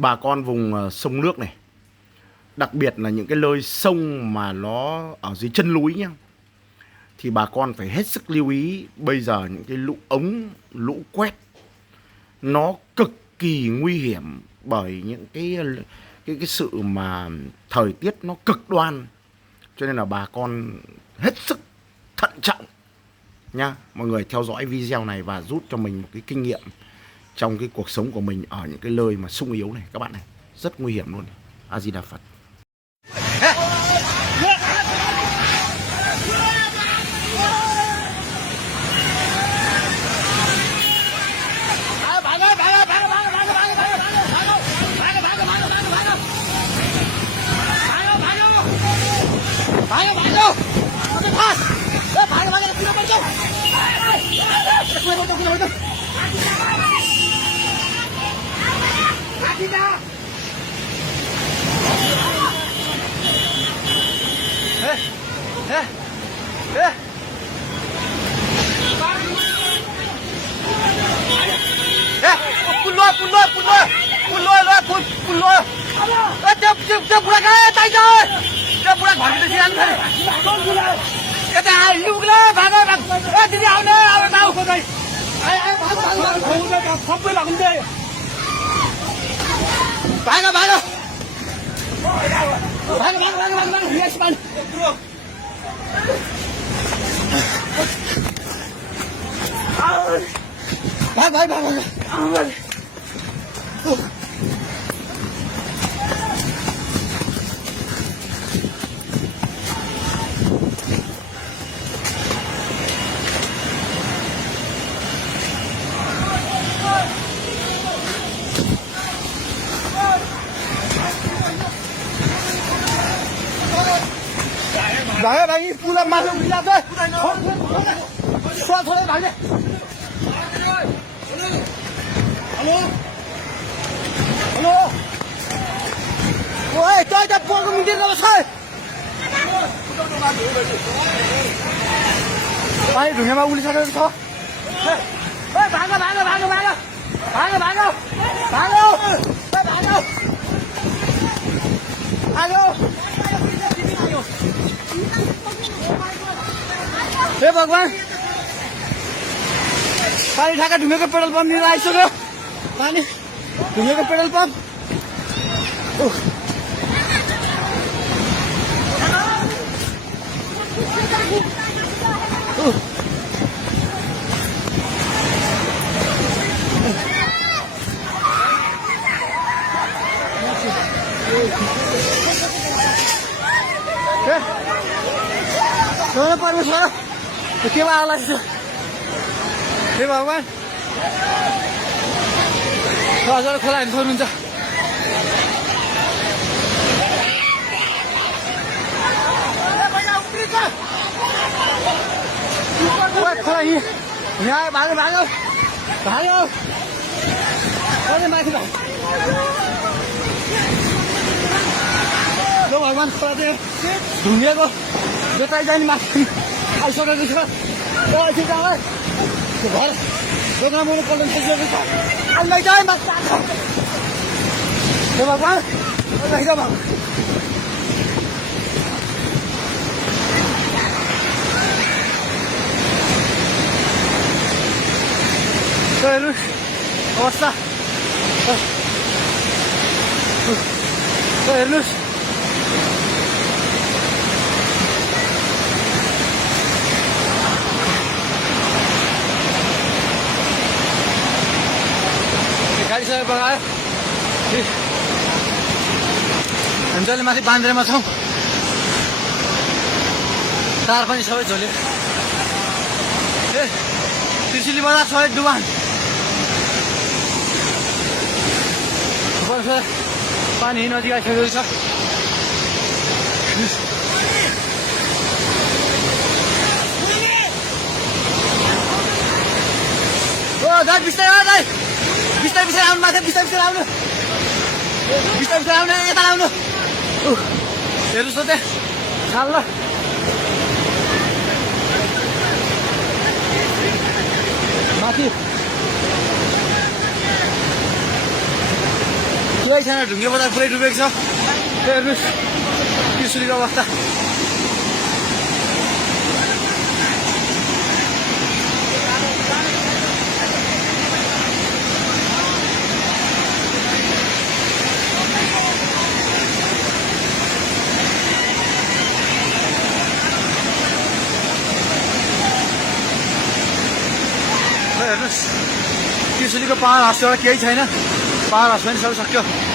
bà con vùng sông nước này, đặc biệt là những cái nơi sông mà nó ở dưới chân núi nhá, thì bà con phải hết sức lưu ý. Bây giờ những cái lũ ống, lũ quét nó cực kỳ nguy hiểm bởi những cái sự mà thời tiết nó cực đoan, cho nên là bà con hết sức thận trọng nha. Mọi người theo dõi video này và rút cho mình một cái kinh nghiệm trong cái cuộc sống của mình ở những cái nơi mà sung yếu này các bạn này, rất nguy hiểm luôn. A Di Đà Phật. Dia pulang ke tay rồi. Dia pulang khỏi cái tiền thôi. Cái này lưu lên bà ơi bà. Ê đi nào nè, ao đâu con đây. Ai không đây không biết là con đây. Bà đâu. Bạn, yes man. Bạn. Đấy, pulang masuk lihat deh. Suat thôi bạn ơi. Alo. Ôi, tôi đã buông cái mình đi đâu sai. Ai đừng mà uli sao sao. Ê, bạn ơi. Alo. हे भगवान पानी ठाका ढुङ्गेको petrol pump लिएर आइसक्यो पानी ढुङ्गेको petrol pump परमेश्वर के आला हे भगवान हजार खोला हेर्नु सक्नुहुन्छ खोला यहाँ भाग्यो माथि भगवान खोला चाहिँ ढुङ्गेको बेताइ जाने माथि आइसकेको छ घर दोकान मुनि पल्ट थालिसकेको छ अलमै चाहिँ माथि हे भगवान हेर्नुहोस् अवस्था हेर्नुहोस् गाडी सबै बगायो हामी जहिले माथि बान्द्रेमा छौँ तार पनि सबै झोल्यो ए त्रिशुली बजार सबै डुबान पानी नजिक आइसकेको छ ओ दाइ बिस्तारै आउनु माथि बिस्तारै आउनु यता आउनु हेर्नुहोस् त त्यहाँ खाल ल माथि केही छैन, ढुङ्गे बजार पुरै डुबेको छ। हेर्नुहोस् त्रिशुलीको अवस्था। हेर्नुहोस् त्रिशुलीको पाहाड हाउसबाट केही छैन, पाहाड हाउस पनि सबै सक्यो।